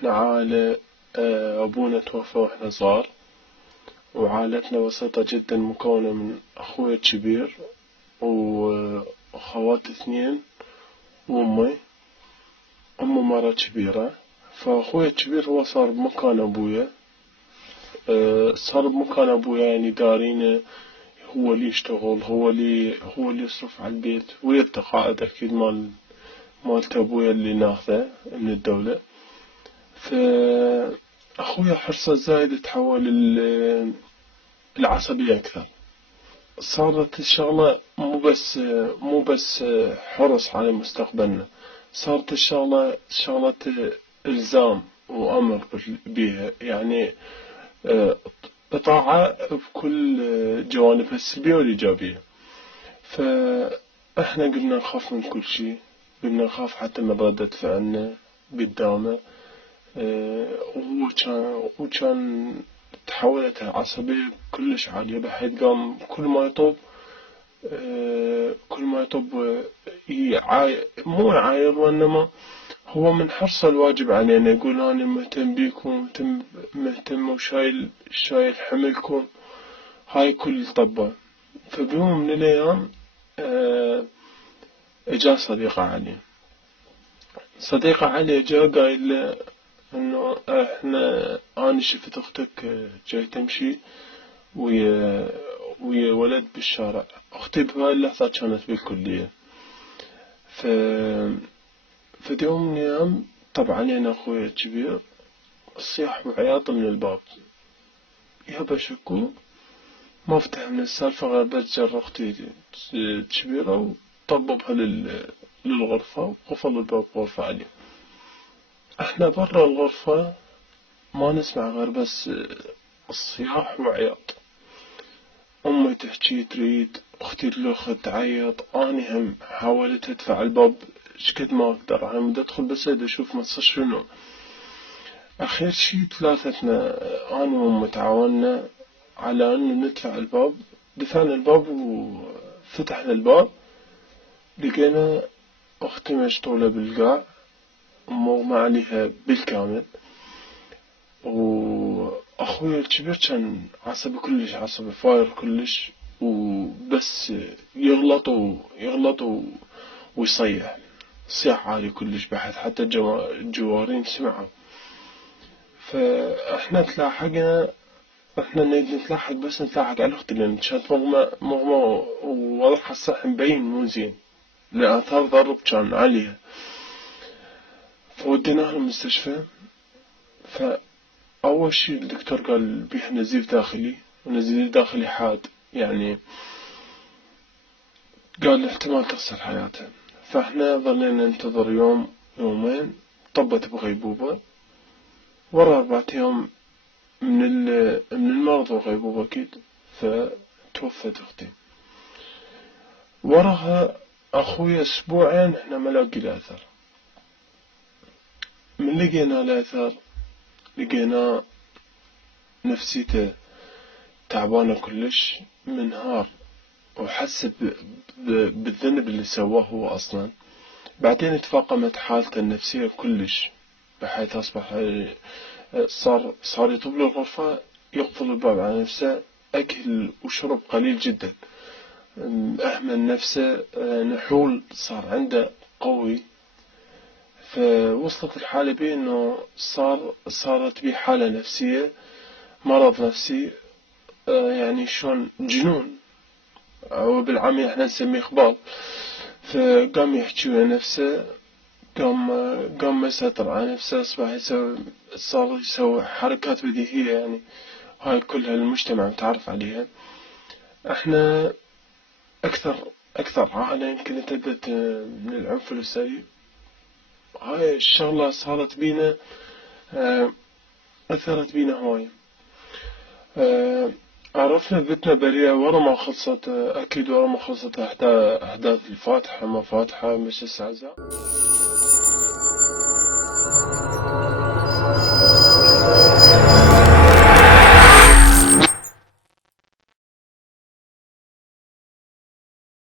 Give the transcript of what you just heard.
احنا عائلة، أبونا توفى واحنا صغار، وعائلتنا بسيطة جدا مكونة من أخوي الكبير وأخوات 2 وأمي. أمي مرة كبيرة، فأخوي الكبير هو صار بمكان أبويا. صار بمكان أبويا يعني دارينه، هو اللي يشتغل، هو اللي يصرف على البيت، ويا التقاعد أكيد مالت أبويا اللي ناخذه من الدولة. فأخويا حرصه الزايد تحول العصبية أكثر. صارت الشغلة مو بس حرص على مستقبلنا، صارت الشغلة شغلة إلزام وأمر بيها، يعني إطاعة بكل جوانبها السلبية والإيجابية. فإحنا قلنا نخاف من كل شيء، قلنا نخاف حتى من ردة فعلنا قدامه. وكان تحولت العصبية كلش عالية، بحيث قام كل ما يطب مو يعاير، وإنما هو من حرصه الواجب علينا يقول أنا مهتم بيكم، مهتم وشايل حملكم. هاي كل طبه. فبيوم من الأيام اجا صديقة علي جا قايل له انه انا شفت اختك جاي تمشي ويا ولد بالشارع. اختي بهاي اللحظة كانت بالكلية. في يوم من الايام طبعا انا اخوي الكبير صياح وعياط من الباب، يا بشكو ما افتهمنا السالفة غير بس جر اختي الكبيرة وطببها للغرفة وقفل الباب غرفة عليه. احنا برا الغرفة ما نسمع غير بس الصياح وعياط. امي تحكي تريد، اختي الاخت تعيط، اني هم حاولت ادفع الباب شكد ما اقدر، انا بدي ادخل بس اشوف مصر شنو. اخير شي ثلاثتنا انا وامي تعاوننا على انه ندفع الباب. دفعنا الباب وفتحنا الباب، لقينا اختي مشطولة بالقاع ومغمى عليها بالكامل. وأخوي الكبير كان عصبي فاير كلش، وبس يغلط ويصيح صياح عالي كلش، بحيث حتى الجوارين سمعوا. فاحنا تلاحقنا، احنا نريد نتلاحق بس نتلاحق على اختي، لان كانت مغمى ووضعها الصح مبين مو زين، لآثار ضرب كان عليها. فوديناها المستشفى. أول شي الدكتور قال بيها نزيف داخلي، ونزيف داخلي حاد، يعني قال احتمال تخسر حياتها. فاحنا ظلينا ننتظر يوم يومين، طبت بغيبوبة. ورا 4 أيام من المرض وغيبوبة أكيد، فتوفت أختي. وراها أخوي أسبوعين احنا ما لاقي الأثر. من لقينا الأثر لقينا نفسيته تعبانة كلش، منهار وحس بالذنب اللي سواه هو أصلا. بعدين تفاقمت حالته النفسية كلش، بحيث أصبح صار يطب له الغرفة، يقفل الباب على نفسه، أكل وشرب قليل جدا، أهمل نفسه، نحول صار عنده قوي. فوصلت الحالة بيه إنه صارت بيه حالة نفسية، مرض نفسي، يعني شلون جنون، أو بالعامية احنا نسميه خبال. فقام يحكي ويا نفسه، قام ما يسيطر على نفسه، أصبح صار يسوي حركات بديهية، يعني هاي كلها المجتمع متعرف عليها. احنا أكثر عائلة يمكن انتدت من العنف الأسري. هاي الشغلة صارت بينا، أثرت بينا هواي. عرفنا بيتنا بريئة ورا ما خلصت، أكيد ورا ما خلصت أحداث الفاتحة ما فاتحة مش السعزاء.